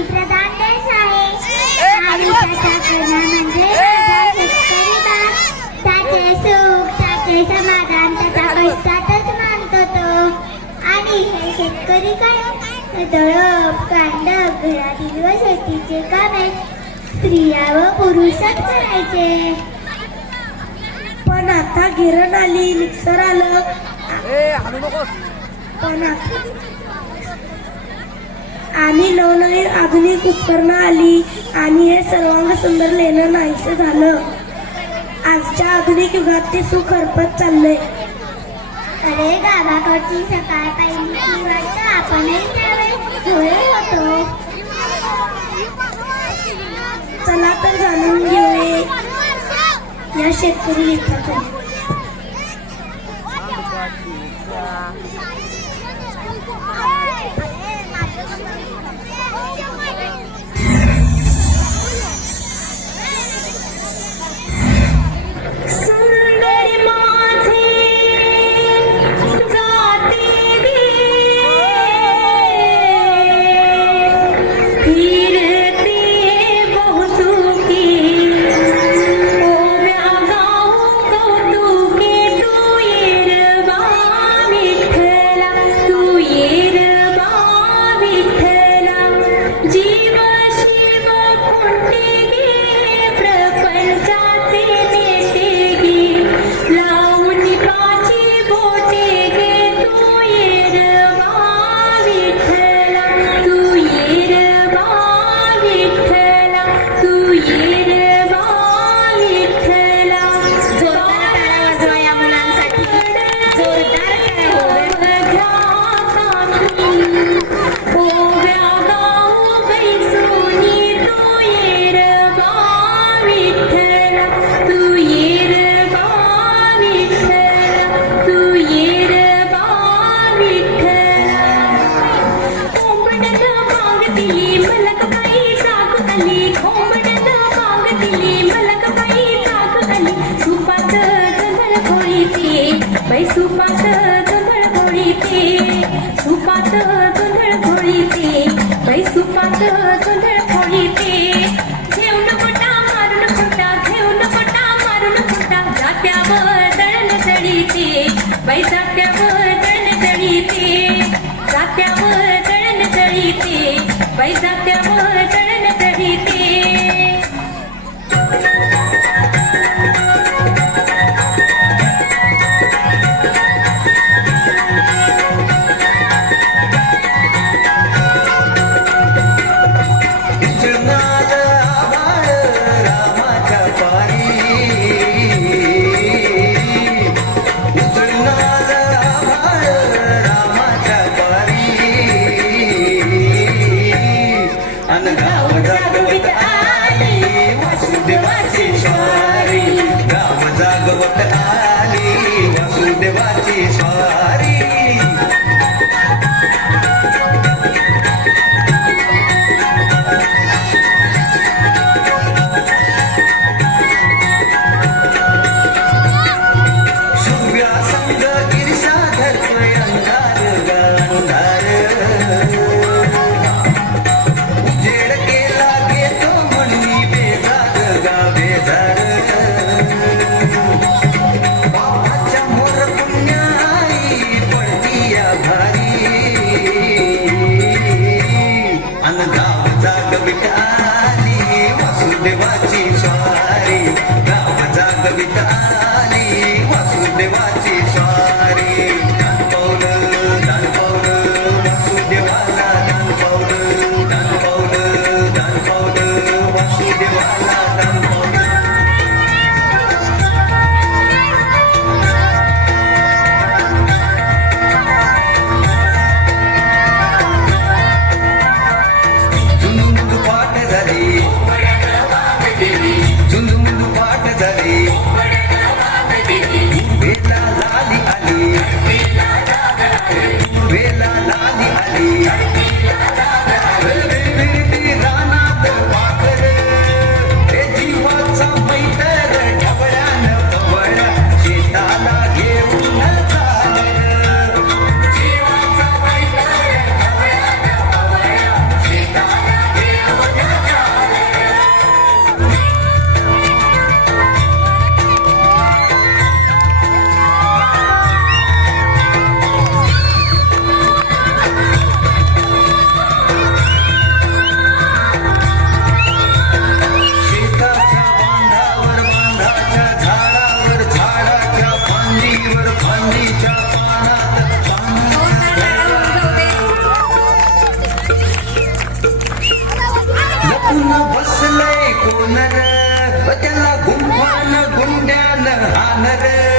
प्रधान देश आहे. आणि त्याचा कणा म्हणजे माझा शेतकरी बाप. त्याचे सुख त्याचे समाधान त्याच्या कष्टातच मानतो. तो आणि हे शेतकरी काय? दळप कांडप घरातील व शेतीचे कामे स्त्रिया व पुरुषच करायचे. पण आता गिरण आली मिक्सर आलं. पण आता- आणि नवनवीन आधुनिक उपकरणं आली आणि हे सर्वांग सुंदर लेणं नाहीसं झालं. आजच्या आधुनिक युगात ते सुख हरपत चाललंय. अरे गावाकडची सकाळ पहिली की वाटतं आपणही त्यावेळेस झोळे होतो. चला तर जाणून घेऊया या शेतकरी দেবাচি সর Nagara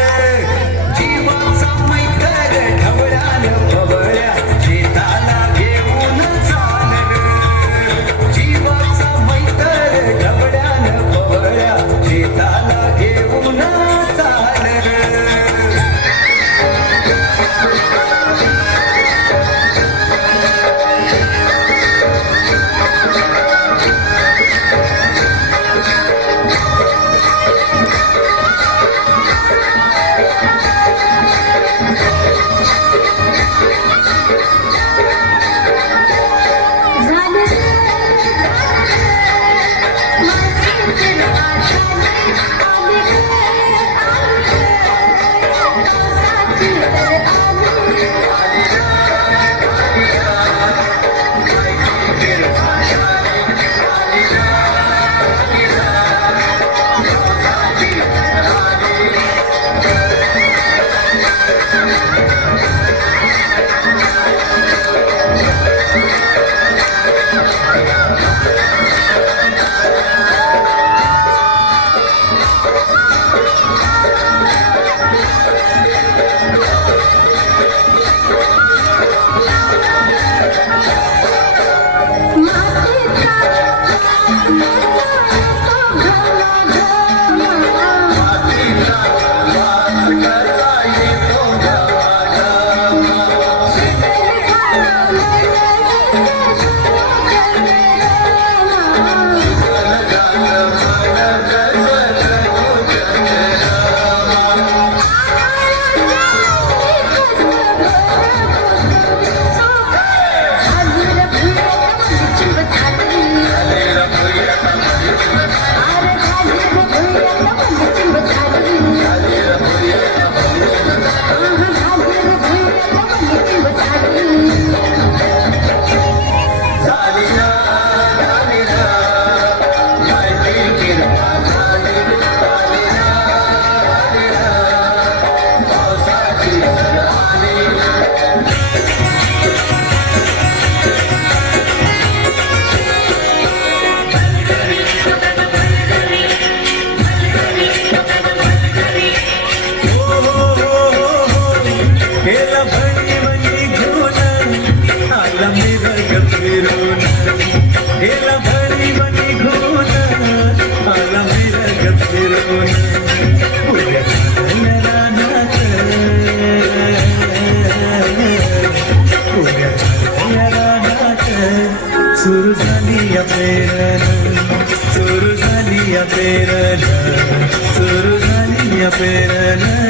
Surzaliya pera na, surzaliya pera na, surzaliya pera na.